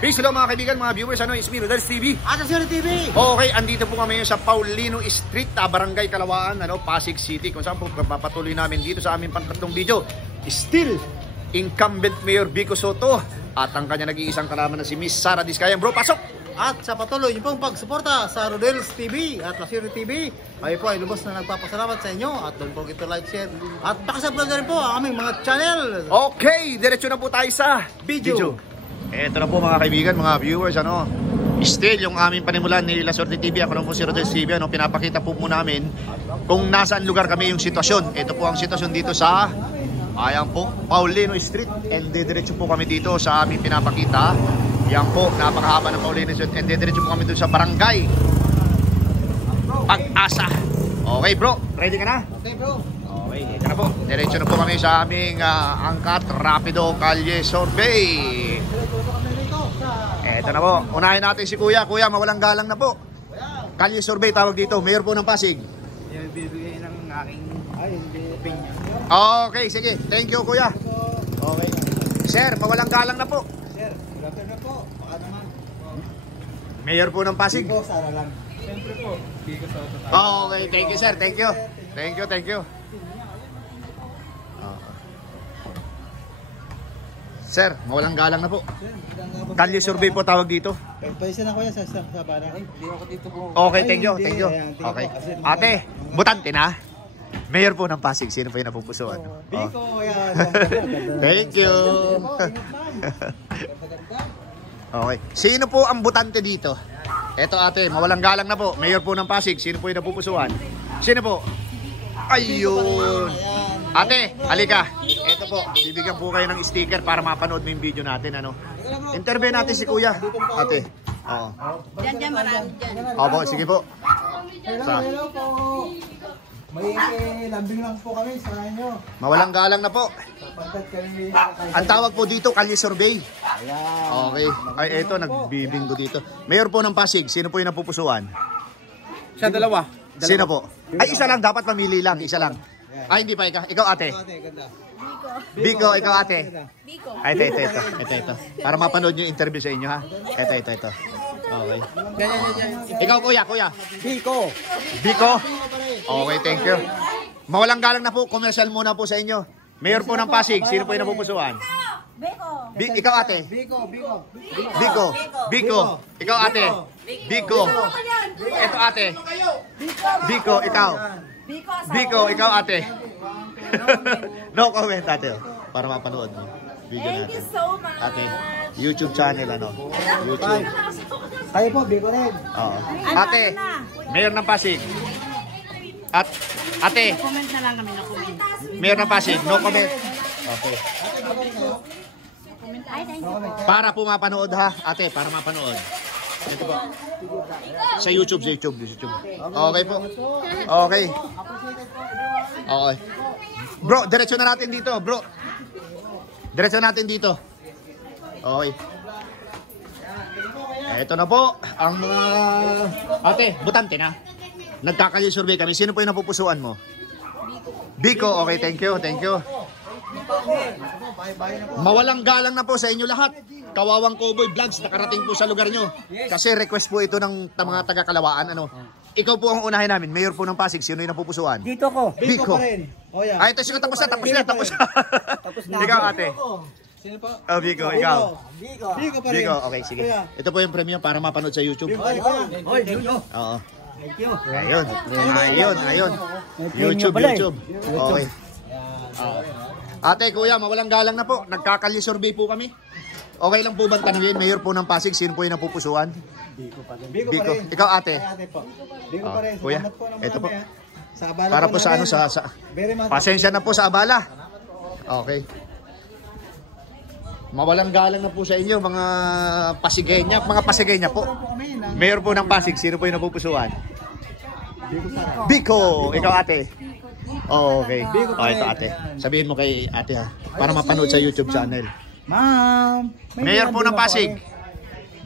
Peace hello mga kaibigan, mga viewers, it's me, Rodels TV. At Sir TV. Okay, andito po kami sa Paulino Street, Barangay Kalawaan, Pasig City. Kung saan po papatuloy namin dito sa aming pangatlong video. Still, incumbent Mayor Vico Soto at ang kanya nag-iisang kalaban na si Miss Sara Diskaya. Bro, pasok! At sa patuloy niyo pong pagsuporta sa Rodels TV at Sir TV, ay po ay lubos na nagpapasalamat sa inyo. At don't forget to like, share at pakisubscribe na rin po ang aming mga channel. Okay, diretso na po tayo sa video. Eto na po mga kaibigan, mga viewers, still yung aming panimulan ni La Suerte TV. Ako naman po si Rodels TV, pinapakita po namin kung nasaan lugar kami yung sitwasyon. Ito po ang sitwasyon dito sa ayan po, Paulino Street. And diretso po kami dito sa aming pinapakita. Yan po, napakahaba ng Paulino Street. And diretso po kami dito sa Barangay Pag-asa. Okay bro, ready ka na? Okay bro. Okay, ito na po. Diretso na po kami sa aming angkat rapido kalye survey. Eto na po. Unahin natin si Kuya. Kuya, mawalang galang na po. Kalye survey tawag dito. Mayor po ng Pasig. Yung bibigay ng aking opinion. Okay, sige. Thank you, Kuya. Okay. Sir, mawalang galang na po. Sir, grabe na po. Baka naman. Mayor po ng Pasig. Vico, Sara lang. Siyempre po. Vico Soto. Okay, thank you, sir. Thank you. Thank you, thank you. Sir, mawalang galang na po. Kalye survey po tawag dito. Pwede na ko yan sa parang. Hindi ako dito po. Okay, thank you, thank you. Okay. Ate, butante na. Mayor po ng Pasig, sino po yung napupusuan? Vico, yan. Thank you. Okay. Sino po ang butante dito? Eto ate, mawalang galang na po. Mayor po ng Pasig, sino po yung napupusuan? Sino po? Ayun. Ate, halika. Eto po, bibigyan po kayo ng sticker para mapanood mo yung video natin. Interview natin si Kuya. Ate. Oo. Diyan, marami dyan. Opo, sige po. Hello po. May lambing lang po kami sa inyo. Mawalang galang na po. Pagkat kami. Ang tawag po dito, kalye survey. Okay. Ay, eto, nagbibingo dito. Mayor po ng Pasig, sino po yung napupusuan? Siya dalawa. Sino po? Ay, isa lang, dapat mamili lang, isa lang. Ay, hindi pa ikaw. Ikaw ate. Biko, ikaw ate. Biko. Ay, ito. Para mapanood nyo yung interview sa inyo, ha? Ito. Okay. Ikaw, kuya. Vico. Biko. Okay, thank you. Mawalang galang na po, commercial muna po sa inyo. Mayor po ng Pasig, sino po yung napupusuan? Biko. Ikaw ate. Biko. Ikaw ate. Biko. Ito ate. Biko, ikaw. Biko, ikaw ate. No comment ate. Para mapanood mo video Thank natin. you so much. Ate, YouTube channel YouTube. Kayo po, Vico rin. Oo. Ate, Mayor ng Pasig. At ate, Comment na lang kami na comment. Mayor ng Pasig, no comment. Okay. Ay, thank you. Para po mapanood ha, ate, para mapanood. Ito po. Sa YouTube. Okay po. Okay. Bro, diretso na natin dito, bro. Diretso natin dito. Okay. Ito na po ang mga ate, butante na. Nagkakalye survey kami. Sino po yung napupusuan mo? Biko. Okay, thank you. Mawalang galang na po sa inyo lahat. Kawawang Cowboy Vlogs nakarating po sa lugar nyo. Kasi request po ito ng mga taga-Kalawaan. Ikaw po ang unahin namin. Mayor po ng Pasig. Sino yung napupusuan? Dito ko. Biko. Ay, ito siya. Tapos na. Ikaw ate. Sino po? Oh, Biko, ikaw. Vico pa rin. Biko, okay, sige. Ito po yung premium para mapanood sa YouTube. Hoy, Vico. Oo. Thank you. Ayun. YouTube. Okay. Ate, kuya, mawalang galang na po. Nagkakalye survey po kami. Okay lang po bang tanungin, Mayor po ng Pasig, sino po yung napupusuan? Biko. Ikaw ate. Vico pa rin. Kuya, Salamat po ng ito po. marami, sa abala Para po po sa namin. Very much. pasensya na po sa abala. Okay. Mawalang galang na po sa inyo, mga Pasigenya po. Mayor po ng Pasig, sino po yung napupusuan? Biko. Ikaw ate. Oh, okay. Ito ate. Sabihin mo kay ate ha, para mapanood sa YouTube channel. Ma'am. Mayor po ng Pasig,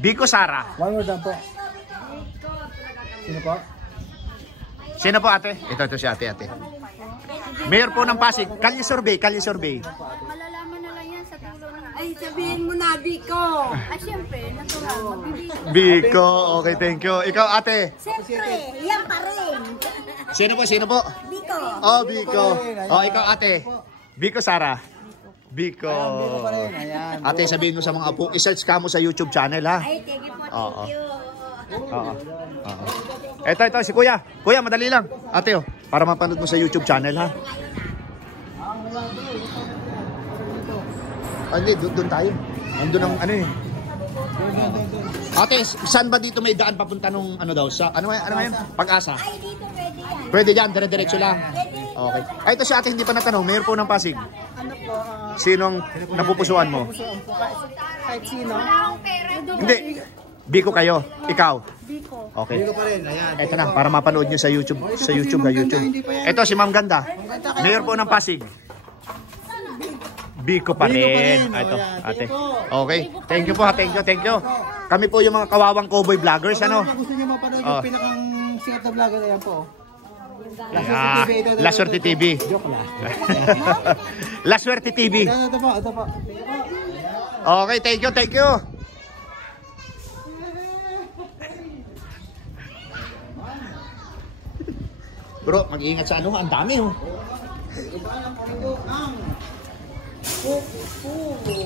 Biko Sara. One word lang po. Sino po? Sino po ate? Ito si ate. Mayor po ng Pasig, kalye survey. Malalaman na lang yan sa tulong. Ay, Ay, sabihin mo na, Biko. Ay, siyempre, natural. Biko, okay, thank you. Ikaw, ate. Siyempre, yan pa rin. Sino po? Biko. Oh, Biko. Oh, ikaw, ate. Biko, Sara. Biko. Ate, sabihin mo sa mga apo, isearch ka mo sa YouTube channel, ha? Ay, thank you po, Oo. thank you. Oo. Ito, si Kuya. Kuya, madali lang. Ate, oh, para mapanood mo sa YouTube channel, ha? Hindi, doon tayo. Nandun ang ano eh. Ate, saan ba dito may daan papunta nung ano daw? Sa, ano ngayon? Pag-asa? Ay, dito pwede yan. Pwede dyan, dire-diretso lang. Okay. Ay, ito si ate hindi pa natanong. Mayor po ng Pasig. Ano po? Sinong napupusuan mo? Kahit sino? Hindi. Biko kayo. Ikaw. Biko. Okay. Biko pa rin. Ayan. Ito na, para mapanood nyo sa YouTube. Sa YouTube, ha, YouTube. Ito si Ma'am Ganda. Mayor po ng Pasig. Biko pa rin. Ito, ate. Okay. Thank you po, ha. Thank you. Kami po yung mga kawawang cowboy vloggers, ano? Kung gusto nyo mapanood yung pinakang sikat na vlogger, ayan po. La Suerte TV. Joke lang. La Suerte TV. Ito po. Okay, thank you. Bro, mag-iingat sa ano, ang dami oh.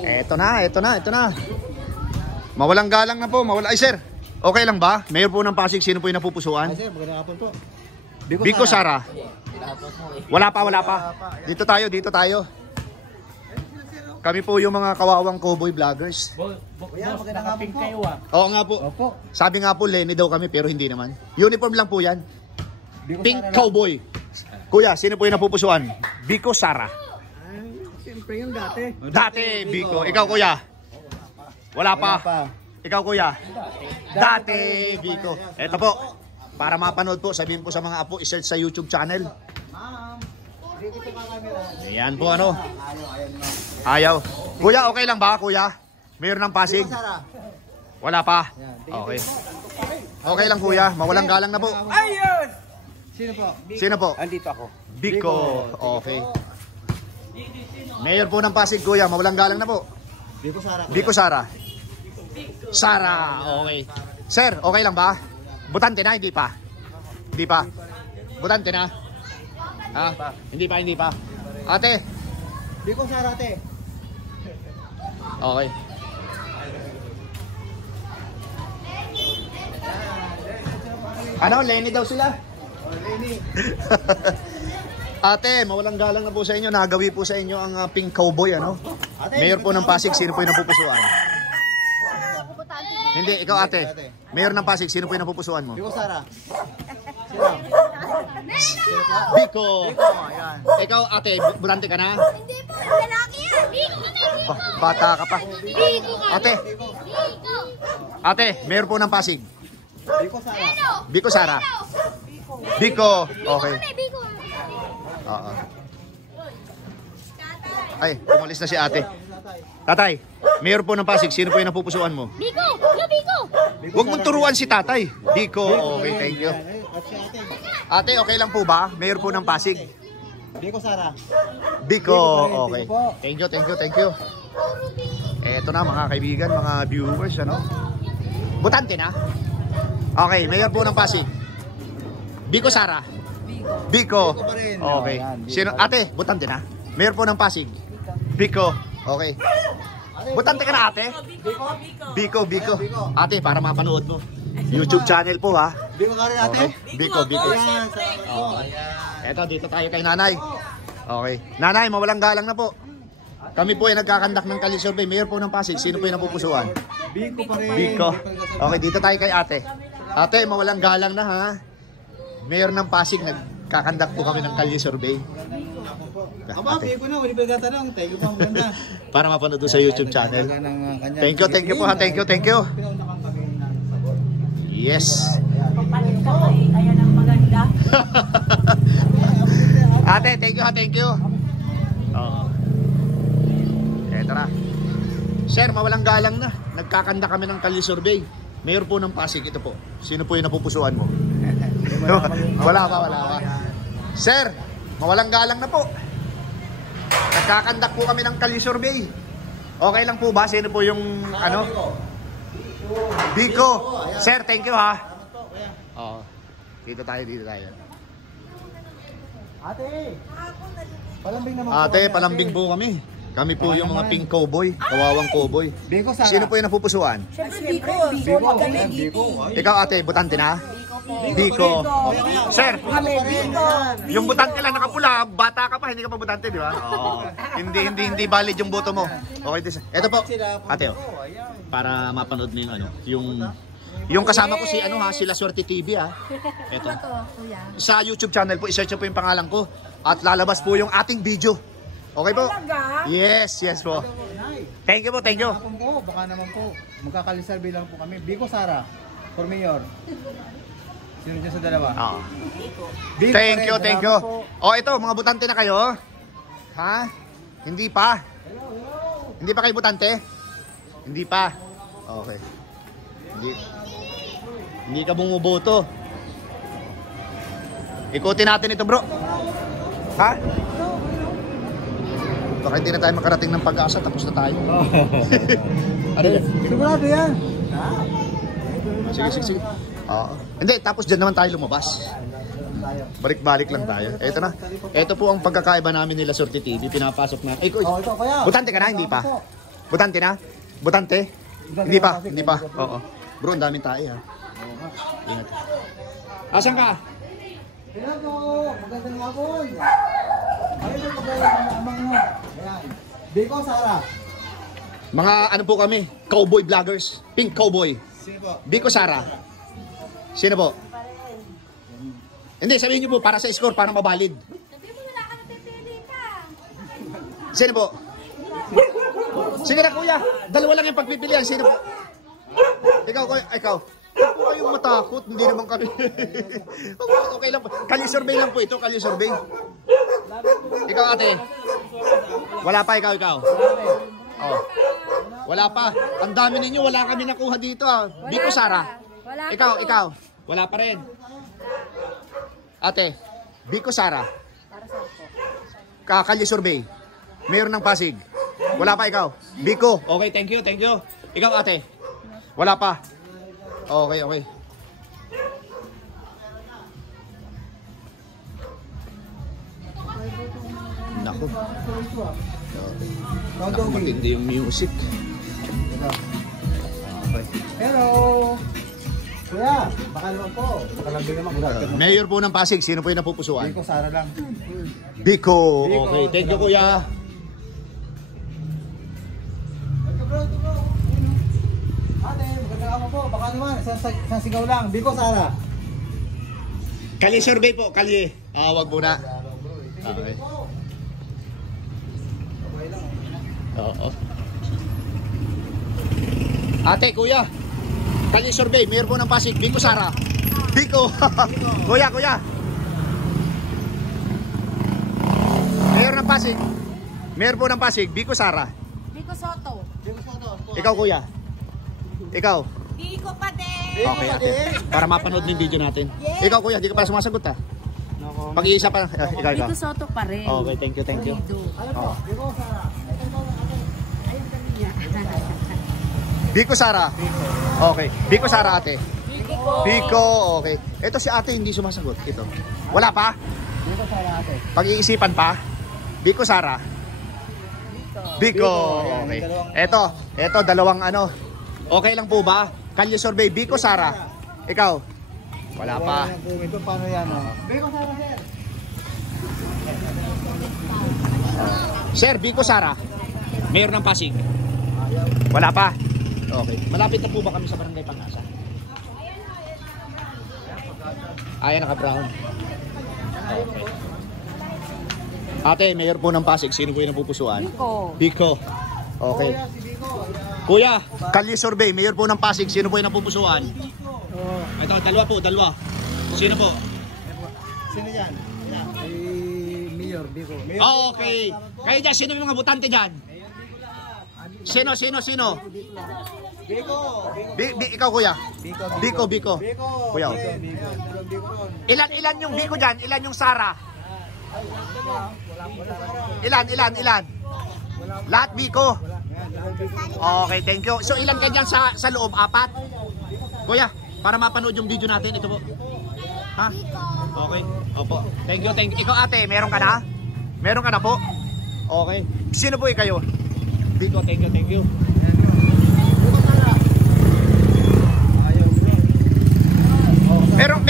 Eto na. Mawalang galang na po, Ay sir, okay lang ba? Mayor po ng Pasig, sino po yung napupusuan? Sir, magandang hapon po. Biko Sara. Wala pa. Dito tayo. Kami po yung mga kawawang cowboy vloggers. Magandang hapon po. Oo nga po. Opo. Sabi nga po, Lenny daw kami, pero hindi naman. Uniform lang po yan. Pink Cowboy. Kuya, sino po yung napupusuan? Biko Sara. Siyempre yung dati. Dati, Biko. Ikaw, kuya? Wala pa. Ikaw, kuya? Dati, Biko. Eto po. Para mapanood po, sabihin po sa mga apo, isearch sa YouTube channel. Ayan po, ano? Ayaw. Kuya, okay lang ba, kuya? Mayor ng Pasig? Wala pa. Okay. Okay lang, kuya. Mawalang galang na po. Ayun! Sino po? Andito ako. Biko. Okay. Mayor po ng Pasig, kuya. Mawalang galang na po. Biko Sara. Biko Sara. Sara. Okay. Sir, okay lang ba? Butante na, hindi pa. Butante na. Ha? Hindi pa. Ate. Biko Sara, ate. Okay. Ano, Lenny daw sila? Ate, mawalang galang na po sa inyo. Nagawi po sa inyo ang Pink Cowboy, ano? Mayor po ng Pasig, sino po yung napupusuan? Hindi, ikaw ate. Mayor ng Pasig, sino po yung napupusuan mo? Biko Sara. Biko. Ayan. Ikaw ate, burante ka na? Hindi po, lalaki yan. Biko kami. Bata ka pa. Biko kami. Ate, Biko. ate, mayor po ng Pasig. Biko Sara. Biko Sara. Biko. Okay. Biko. Oo. Ay, umalis na si ate. Tatay, mayor po ng Pasig, sino po yung napupusuan mo? Biko. Biko. Huwag mong turuan si tatay. Biko. Okay, thank you. At si ate. Ate, okay lang po ba? Mayor po ng Pasig. Biko Sara. Biko. Okay. Biko po. Thank you. Eto na mga kaibigan, mga viewers, ano? Butante na? Okay, mayor po ng Pasig. Biko Sara. Biko. pa rin. Okay. Ayan, Biko. Sino? Ate, butante na? Mayor po ng Pasig. Biko. Okay. Butante ka na ate? Biko. Ate, para mapanood mo. YouTube channel po ha. Biko ka rin, ate. Okay. Biko. Ayan. Eto, dito tayo kay nanay. Okay. Nanay, mawalang galang na po. Kami po ay nagkakandak ng Kali Survey. Mayor po ng Pasig. Sino po yung napupusuan? Biko pa rin. Biko. Okay, dito tayo kay ate. Ate, mawalang galang na ha. Mayor ng Pasig, nagkakandak po kami ng Kali Survey. Aba, Biko na. Wali pa nagtatanong. Thank you po, maganda. Para mapanood doon sa YouTube channel. Thank you po ha. Thank you. Pinauna kang kami ng sabot. Yes. Papalit ka pa eh. Ayan ang maganda. Ate, thank you. Oo. Eto na. Sir, mawalang galang na. Nagkakanda kami ng Kali Survey. Mayor po ng Pasig, ito po. Sino po yung napupusuan mo? Wala pa. Sir, mawalang galang na po. Nagkakandak po kami ng Kali Survey. Okay lang po ba? Sino po yung ano? Biko. Sir, thank you ha. Oo. Dito tayo. Ate, palambing po kami. Kami po yung mga pink cowboy, kawawang cowboy. Biko, Sara. Sino po yung napupusuan? Siyempre, Biko. Ikaw ate, butante na? Biko. Sir, yung butante lang nakapula, bata ka pa, hindi ka pa butante, di ba? Oo. Hindi valid yung boto mo. Okay, ito po. Ate, oh. Para mapanood mo yung ano, yung kasama ko si ano ha, sila Swerte TV ha. Ito. Sa YouTube channel po, i-search po yung pangalan ko at lalabas po yung ating video. Okay po? Yes po. Thank you po. Baka naman po, magkakalisalbi lang po kami. Biko, Sara, for mayor. Sino dyan sa dalawa? Oo. Biko, Thank you. salamat po. O ito, mga butante na kayo? Ha? Hindi pa? Hindi pa kayo butante? Hindi pa? Okay. Hindi ka bumuboto. Ikutin natin ito, bro. Ha? Baka hindi na tayo makarating ng Pag-asa, tapos na tayo. Ano yun? Sigurado yan. Sige. Oo. Hindi, tapos dyan naman tayo lumabas. Balik-balik lang tayo. Ito na. Ito po ang pagkakaiba namin nila Swerte TV. Pinapasok na. Ito, kaya. Butante ka na? Hindi pa? Butante na? Butante? Hindi pa. Oo. Bro, ang daming tayo ha. Ingat. Asan ka? Hello, magandang hapon. Ayun yung pagkakaiba mo. Ayan. Biko, Sara. Mga ano po kami? Cowboy vloggers. Pink cowboy. Sino po? Biko Sara. Sino po? Hindi, sabihin niyo po para sa score, para mabalid. Sabi mo wala ka napipili ka. Sino po? Sige na kuya, dalawa lang yung pagpipilian. Sino po? Ikaw, kuya, ikaw. Huwag po kayong matakot, hindi naman kami. Okay lang po. Kalye-survey lang po ito, kalye-survey. Ikaw ate. Wala pa, ikaw. Oh. Wala pa. Ang dami ninyo, wala kami nakuha dito. Biko Sara. Ikaw. Wala pa rin. Ate, Biko Sara. Kalye survey. Mayor ng Pasig. Wala pa ikaw. Biko. Okay, thank you. Ikaw ate. Wala pa. Okay. Naku. Matindi yung music. Okay. Hello. Kuya, baka naman po. Makalambing naman. Mayor po ng Pasig, sino po yung napupusuan? Biko, Sara lang. Biko. Okay, thank you kuya. Ate, magandang hapon po. Baka naman, isang sigaw lang. Biko, Sara. Kalye survey po, kalye. Wag muna. Okay. Oo. Ate, kuya. Kalye survey, mayor po ng Pasig, Biko Sara. Biko. Kuya. Mayor ng Pasig. Mayor po ng Pasig, Biko Sara. Biko Soto. Ikaw kuya. Ikaw. Biko pa din. Okay, ate. Para mapanood ng video natin. Yes. Ikaw kuya, di ka pala sumasagot ha. Pag-iisa pa. Ikaw. Biko Soto pa rin. Okay, thank you. Oh. Biko, Sara. Ayun kami niya. Biko Sara. Okay. Biko Sara ate. Biko. Okay. Ito si ate hindi sumasagot. Ito. Wala pa? Biko, Sara, ate. Pag-iisipan pa? Biko Sara. Biko. Okay. Ito dalawang ano. Okay lang po ba? Kalye survey Biko Sara. Ikaw. Wala pa. Ito paano yan? Biko, Sara, sir. Sir, Biko Sara. Mayor ng Pasig. Wala pa. Okay. Malapit na po ba kami sa Barangay Pag-asa? Ayan, naka-brown. Okay. Ate, mayor po ng Pasig. Sino po yung napupusuan? Biko. Okay. Kuya, kalye survey. Mayor po ng Pasig. Sino po yung napupusuan? Ito, dalawa. Sino po? Sino yan? Mayor, Biko. Okay. Kayo dyan, sino yung mga butante dyan? Sino? Ikaw kuya. Biko. Kuya. Ilan yung Biko dyan? Ilan yung Sara? Ilan? Lahat Biko. Okay, thank you. So ilan ka dyan sa loob? 4? Kuya, para mapanood yung video natin, ito po. Ha? Okay. Opo. Thank you, thank you. Ikaw ate, meron ka na? Meron ka na po? Okay. Sino po kayo? Biko, thank you, thank you. Meron,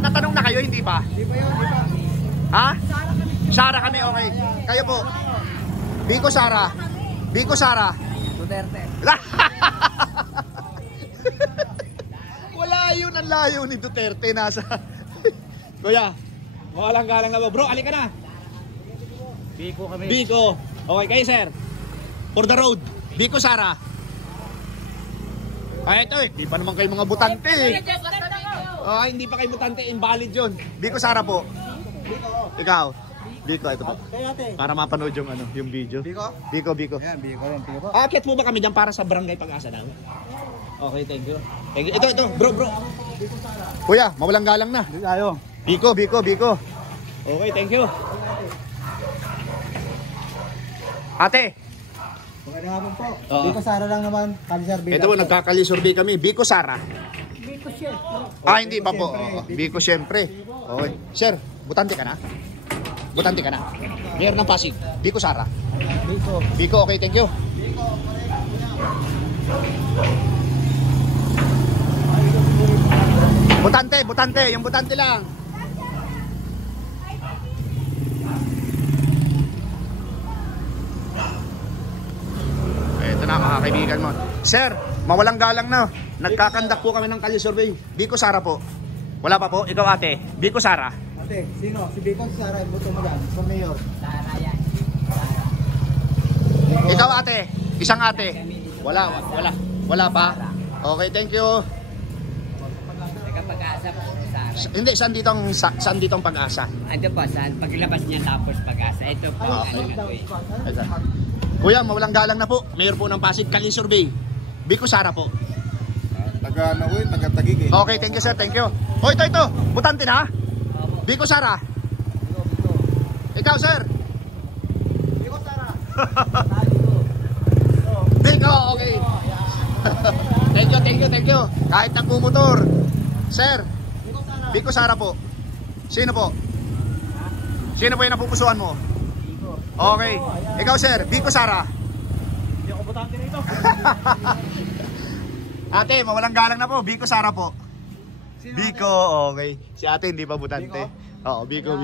natanong na kayo, hindi pa? Di ba yun? Di ba? Ha? Sara kami, okay. Kayo po. Biko Sara. Biko Sara. Duterte. Wala yun ang layo ni Duterte nasa. Kuya, mawalang-galang na ba? Bro, alika na. Biko kami. Biko. Okay, kayo sir. For the road. Biko Sara. Ay, ito eh. Di pa naman kayo mga butante eh. Hindi pa kayo butante. Invalid yun. Biko Sara po. Ikaw. Biko, ito po. Kaya ate. Para mapanood yung yung video. Biko? Biko. Ayan, Biko rin. Biko. Akit mo ba kami dyan para sa Barangay Pag-asa namin? Okay, thank you. Thank you. Ito, bro. Kuya, mawalang galang na. Dito tayo. Biko. Okay, thank you. Ate. Magandang hapon po. Oo. Biko Sara lang naman. Kalisar Biko. Ito po, nagkakali-survey kami. Biko Sara. Biko siya. Hindi pa po. Biko syempre. Okay. Sir, butante ka na? Butante ka na? Mayor ng Pasig. Biko Sara. Biko, okay, thank you. Butante. Yung butante lang. Ito na mga kaibigan mo. Sir, mawalang galang na. Nagkakandak po kami ng kalye survey. Biko Sara po. Wala pa po. Ikaw ate. Biko Sara. Ate, sino? Si Biko si Sara. Buto mo dyan. Sa mayor. Sara yan. Ikaw ate. Isang ate. Wala pa. Okay, thank you. Pag-asa po, Sara. Hindi, saan dito ang Pag-asa? Ito po, saan? Paglabas niya tapos Pag-asa. Ito po, Okay. ano na po eh. Ito. Kuya, mawalang galang na po. Mayor po ng Pasig, Kalye Survey. Biko Sara po. Taga-Tagig eh. Okay, thank you sir, thank you. Oh, ito. Butante na? Biko Sara. Ikaw sir. Biko Sara. Biko, okay. Thank you. Kahit nagmumotor. Sir, Biko Sara po. Sino po? Sino po yung napupusuan mo? Okay. Ikaw sir, Biko Sara. Hindi ako butante na ito. Ate, mawalang galang na po. Biko Sara po. Biko, okay. Si ate hindi pa butante. Oo, Biko.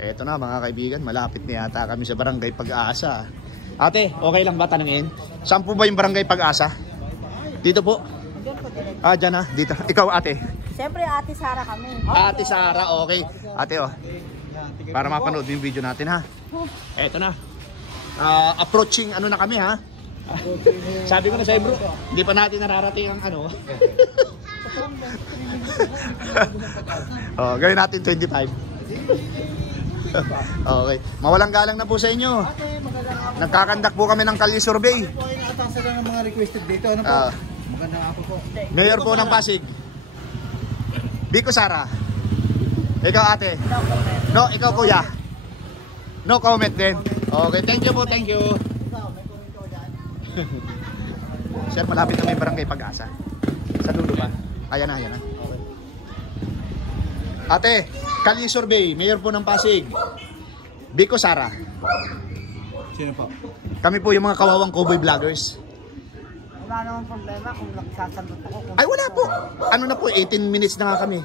Eto na mga kaibigan, malapit na yata kami sa Barangay Pag-asa. Ate, okay lang ba tanungin? Saan po ba yung Barangay Pag-asa? Dito po? Dyan na, dito. Ikaw ate? Siyempre, Ate Sara kami. Ate Sara, okay. Ate para mapanood yung video natin ha. Eto na. Approaching ano na kami ha. Sabi ko na sa'yo bro, hindi pa natin nararating ang ano. Gawin natin 25. Okay. Mawalang galang na po sa inyo. Nagkakandak po kami ng Kalye Survey. Po ay naatasan lang ng mga requested dito. Ano po? Magandang hapon po. Mayor po ng Pasig. Biko Sara. Ikaw ate. No, ikaw kuya. No comment din. Okay, thank you po, thank you. Sir, malapit na may Barangay Pag-asa. Sa dulo ba? Ayan na. Ate, Kalye Survey, Mayor po ng Pasig. Biko Sara. Sino po? Kami po yung mga kawawang cowboy vloggers. Wala namang problema kung nagsasagot ako. Ay wala po. Ano na po, 18 minutes na nga kami.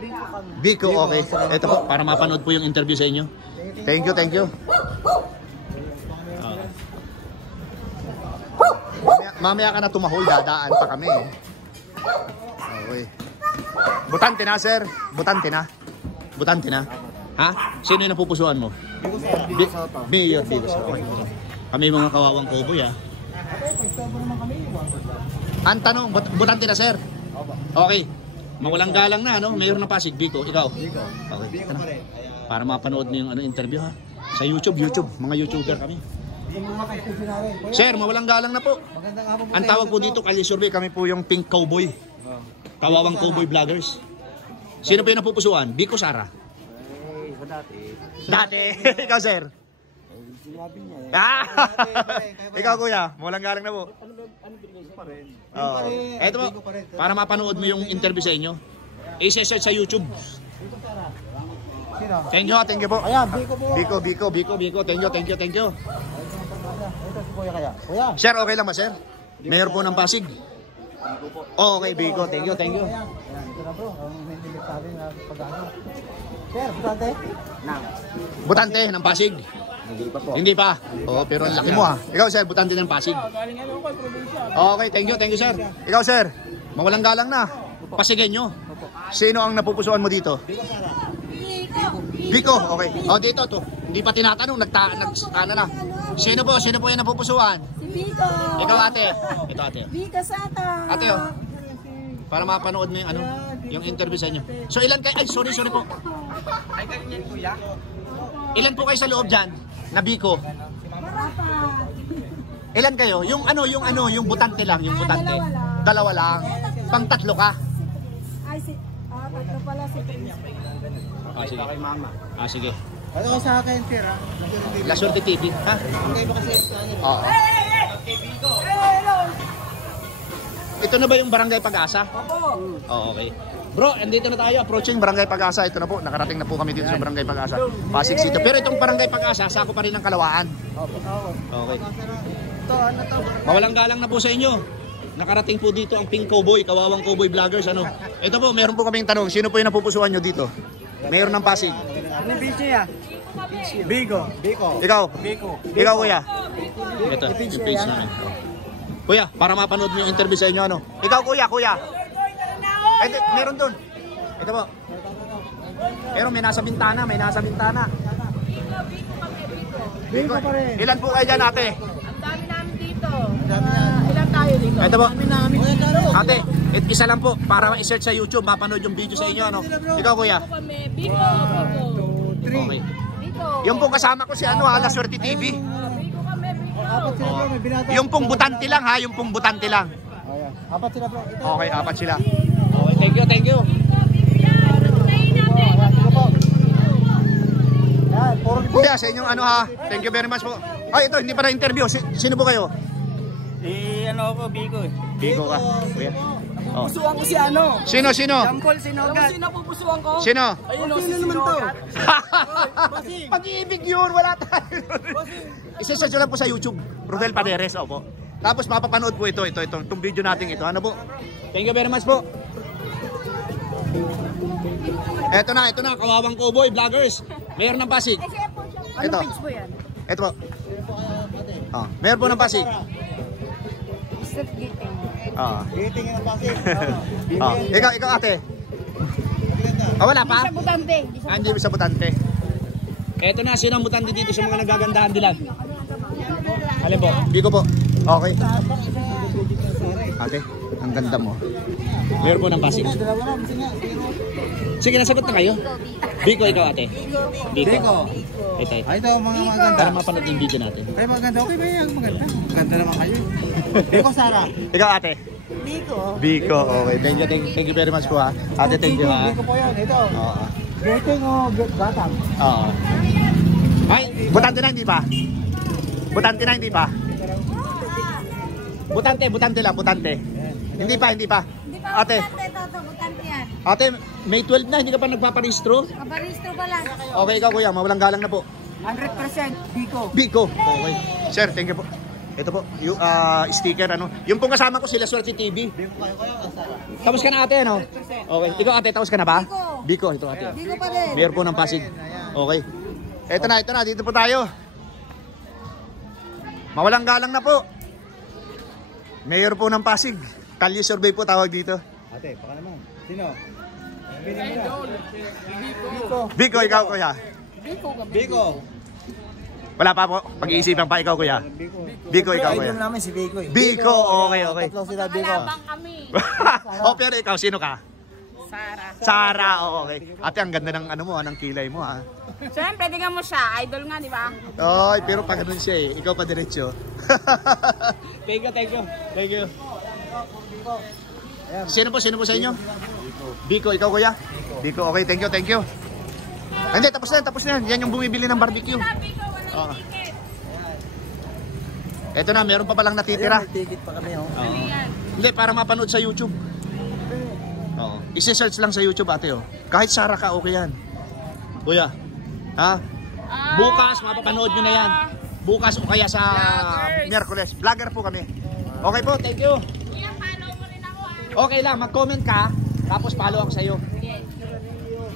Biko kami. Biko, okay. Ito po, para mapanood po yung interview sa inyo. Thank you. Mamaya ka na tumahol, dadaan pa kami. Okay. Butante na, sir. Butante na. Ha? Sino yung napupusuan mo? Mayor Biko Sara. Kami mga kawawang cowboy, ha? Ang tanong, butante na, sir? Okay. Mawalang galang na, no? Mayor ng Pasig, Biko. Ikaw? Okay. Ito na. Para mapanood niyo yung interview, ha? Sa YouTube. Mga YouTuber kami. Sir, mawalang galang na po. Magandang hapon po. Ang tawag po dito, Kalye Survey, kami po yung Pink Cowboy. Kawawang cowboy vloggers. Sino po yung napupusuan? Biko Sara. Dati. Ikaw, sir? Ah! Ikaw, kuya, walang galang na po. Oo. Eto po, para mapanood mo yung interview sa inyo, i-search sa YouTube. Thank you po. Ayan, Biko po. Biko. Thank you. Ito si Kuya kaya. Kuya. Sir, okay lang ba, sir? Mayor po ng Pasig. Okay, Biko. Thank you. Ayan, ito na bro. Ang hindi sabi na pag-ano. Sir, butante? Butante ng Pasig. Hindi pa. Oo, pero ang laki mo ha. Ikaw, sir, butante ng Pasig. Okay, thank you, sir. Ikaw, sir, mawalang galang na. Pasigenyo. Sino ang napupusuan mo dito? Biko, okay. O, dito to. Hindi pa tinatanong, nagtana na. Sino po yung napupusuan? Si Biko. Ikaw, ate. Ito, ate. Biko Sata. Ate, oh. Para mapanood mo yung yung interview sa inyo. So, ilan kayo? Ay, sorry po. Ay, ganyan kuya. Ilan po kayo sa loob dyan? Na Biko? Marapat. Ilan kayo? Yung butante lang, yung butante. Dalawa lang. Pang tatlo ka. Ay, tatlo pala si Prince. Sige. Sige. Ano ko sa akin, sir, ha? La Suerte TV, ha? Okay ba kasi sa akin? Oo. Ito na ba yung Barangay Pag-asa? Oo, okay. Bro, andito na tayo, approaching Barangay Pag-asa. Ito na po, nakarating na po kami dito sa Barangay Pag-asa. Pasig City. Pero itong Barangay Pag-asa, sako pa rin ng Kalawaan. Okay. Ito, ano to? Mawalang galang na po sa inyo. Nakarating po dito ang Pink Cowboy, Kawawang Cowboy Vloggers. Ano? Ito po, meron po kaming tanong. Sino po yung napupusuan nyo dito? Mayor ng Pasig. Ano yung page niya? Biko. Ikaw? Biko. Ikaw, kuya? Ito, yung page namin. Kuya, para mapanood nyo yung interview sa inyo, ano? Ikaw, kuya. Ay, meron dun. Ito po. Pero may nasa bintana. Biko pa rin. Ilan po kayo dyan, ate? Ang dami namin dito. Ilan tayo dito? Ito po. Ate, isa lang po para ma-search sa YouTube, mapanood yung video sa inyo, ano? Ikaw, kuya? Kami, Biko. Okay. Biko. Yung pong kasama ko si La Suerte TV. Biko kami, Biko. Apat sila bro, may binata. Yung pong butante lang, ha? Yung pong butante lang. Ayan. Apat sila bro. Ito. Okay, apat sila. Okay, thank you. Ayan, sige po. Ayan, puro Kuya, sa inyong ano ha? Thank you very much po. Ay, ito, hindi pa na-interview. Sino po kayo? Ano ako, Biko eh. Biko ka. Kuya. Oh. Pusuan ko si ano? Sino? Jampol Sinogat. Sino pupusuan ko? Sino? Ayun o, si Sinogat. Pag-ibig yun, wala tayo. Isa-search lang po sa YouTube. Rodel Paderes, opo. Tapos mapapanood po itong video natin ito. Ano po? Thank you very much po. Ito na, Kawawang Cowboy Vloggers. Mayor ng Pasig. Ito. Anong page mo yan? Ito po. Oh, Mayor po ng Pasig. Step Gating. Gating ng Pasig. Oh, ikaw ate. Wala pa? Sa butante. Hindi sa butante. Ito na, sino ang butante dito sa mga nagagandahan dilan? Alin po? Biko po. Okay. Ate, ang ganda mo. Mayor po ng Pasig. Sige, nasagot na kayo. Biko, ikaw ate. Biko. Ito. Ay, ito mga maganda. Para mapanood yung video natin. Ay, maganda. Okay ba yan? Maganda. Maganda naman kayo. Biko, Sara. Ikaw ate. Biko, okay. Thank you very much po ha. Ate, thank you ha. Biko po yan. Ito. Oo. Gating o gatang? Oo. Ay, butante na hindi pa? Butante na hindi pa? Butante lang, butante. Hindi pa. Hindi pa Ate. butante yan. Ate, May 12 na, hindi ka pa nagpaparehistro? Kaparistro pa lang. Okay, ikaw kuya, mawalang galang na po. 100% Biko. Biko. Okay. Sir, thank you po. Ito po, yung sticker, ano. Yung pong kasama ko sila, Suerte TV. Tapos ka na ate, ano? Okay. Ikaw ate, tapos ka na ba? Biko, ito ate. Biko pa rin. Mayor po ng Pasig. Okay. Ito na, dito po tayo. Mawalang galang na po. Mayor po ng Pasig. Kalye survey po tawag dito. Ate, baka naman. Sino? Biko, ikaw kuya. Biko. Wala pa po. Pag-iisipan pa ikaw kuya. Biko, ikaw kuya. namin si Biko. Biko, okay. Tatlo sila Biko. Kalabang kami. Oh, pero ikaw, sino ka? Sara. Okay. Ate, ang ganda ng ano mo, ng kilay mo ha. Siyempre, tingnan mo siya. Idol nga, di ba? Oy, pero pag ganun siya eh. Ikaw pa diretso. Thank you. Sino po sa inyo? Biko, ikaw kuya? Biko, okay. Thank you. Hindi, tapos na yan. Yan yung bumibili ng barbecue. Oo. Eto na, meron pa palang natitira. May ticket pa kami, oh. Hindi, para mapanood sa YouTube. Oo. Isi-search lang sa YouTube, ate, oh. Kahit Sara ka, okay yan. Kuya, ha? Bukas, mapapanood nyo na yan. Bukas o kaya sa Miyerkules. Vlogger po kami. Okay po, thank you. Okay lang, mag-comment ka, tapos follow ako sa iyo.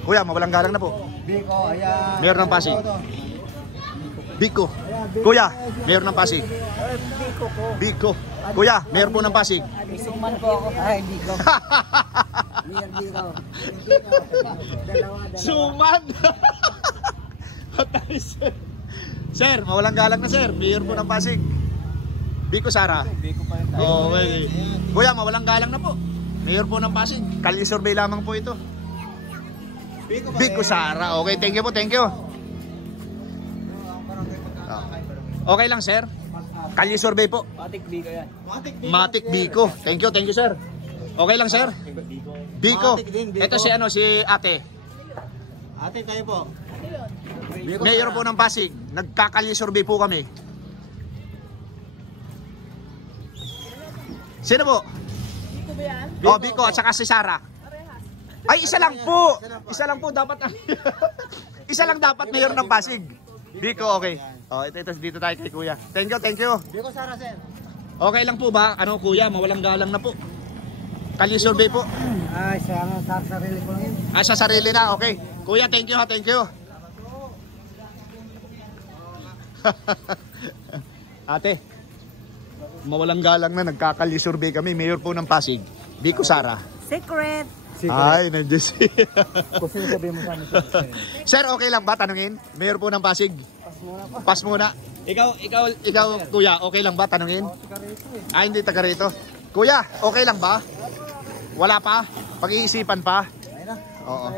Kuya, mawalang galang na po. Biko, ayan. Mayor ng Pasig. Biko. Kuya, Mayor ng Pasig. Biko po. Biko. Kuya, Mayor po ng Pasig. Suman po ako. Ay, Biko. Mayor Biko. Dalawa. Suman. Sir, mawalang galang na sir. Mayor po ng Pasig. Biko Sara. Biko pa rin tayo. Okay. Kuya, mawalang galang na po. Mayor po ng Pasig. Kalye survey lamang po ito. Biko Sara. Okay, thank you po, thank you. Okay lang sir. Kalye survey po. Matik Biko yan. Matik Biko. Thank you sir. Okay lang sir. Biko. Matik din, Biko. Ito si ano, si ate. Ate, tayo po. Mayor po ng Pasig. Nagkakalye survey po kami. Sino po? Biko ba yan? Oh, Biko at saka si Sara. Ay, isa lang po. Isa lang po dapat. Isa lang dapat mayor ng Pasig. Biko, okay. Oh, ito dito tayo kay Kuya. Thank you. Biko, Sara, sir. Okay lang po ba? Ano Kuya, mawalang galang na po. Kalye survey po. Ay, sa sarili ko lang yun. Ah, sa sarili na, okay. Kuya, thank you. Ate, mawalang galang na nagkakalye survey kami. Mayor po ng Pasig. Biko Sara. Secret. Ay, nandiyan si... Kung sino sabihin mo sa amin. Sir, okay lang ba tanungin? Mayor po ng Pasig. Pas muna. Ikaw, kuya, okay lang ba tanungin? Ay, hindi taga rito. Kuya, okay lang ba? Wala pa? Pag-iisipan pa? Oo.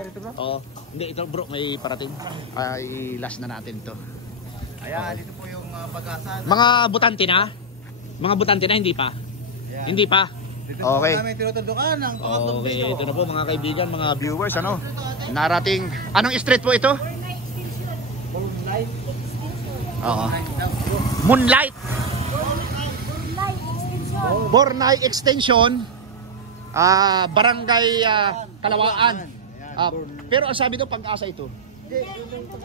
Oo. Hindi, ito bro, may parating. Ay, last na natin to. Ayan, dito po yung pag-asa. Mga butante na? Mga butante na, hindi pa? Hindi pa? Dito po Okay. namin tinutundukan ng pangatlong Okay, video. ito na po mga kaibigan, mga viewers, ano? Narating, anong street po ito? Oo. Moonlight. Bornay Extension. Barangay Kalawaan. Pero ang sabi doon, Pag-asa ito.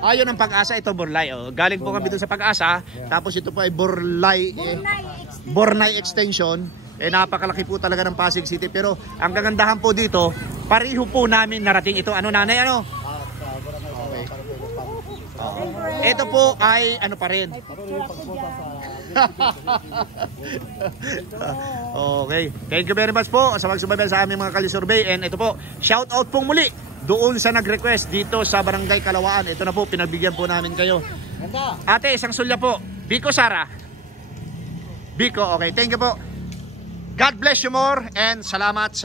Ayun ang Pag-asa, ito Borlay. Oh. Galing po kami doon sa Pag-asa. Tapos ito po ay Bornay Extension. Napakalaki po talaga ng Pasig City. Pero ang kagandahan po dito, pareho po namin narating ito. Ano nanay, ano? Okay. Ito po ay ano pa rin. Okay. Thank you very much po sa magsubaybay sa aming mga kalye survey. And ito po, shout out pong muli doon sa nag-request dito sa Barangay Kalawaan. Ito na po, pinagbigyan po namin kayo. Ate, isang sulya po. Biko Sara. Biko, okay. Thank you po. God bless you more and salamat.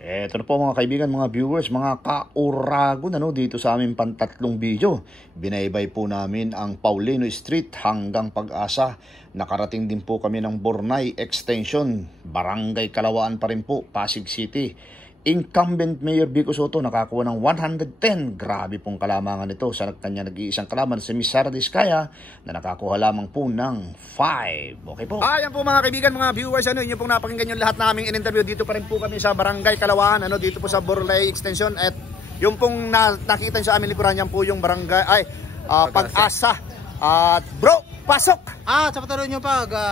Eto na po mga kaibigan, mga viewers, mga kauragon dito sa aming pantatlong video. Binaybay po namin ang Paulino Street hanggang Pag-asa. Nakarating din po kami ng Bornay Extension, Barangay Kalawaan pa rin po, Pasig City. Incumbent Mayor Biko Soto nakakuha ng 110. Grabe pong kalamangan ito sa kanya nag-iisang kalaban si Miss Sara Diskaya na nakakuha lamang po ng 5. Okay po. Ayan po mga kaibigan, mga viewers, inyo pong napakinggan yung lahat naming in-interview. Dito pa rin po kami sa Barangay Kalawaan, dito po sa Bornay Extension. At yung pong nakita nyo sa aming likuran, yan po yung barangay, Pag-asa. At bro, pasok! At sa patuloy nyo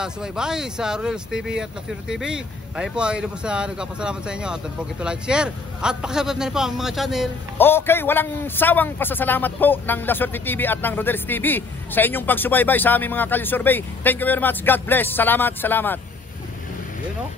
sumaybay sa Rodel's TV at Luxury TV. Kayo po ay lubos na nagpapasalamat sa inyo. At don't forget to like, share at pakisubscribe na rin po ang mga channel. Okay, walang sawang pasasalamat po ng La Suerte TV at ng Rodel's TV sa inyong pagsubaybay sa aming mga kalye survey. Thank you very much. God bless. Salamat. You know?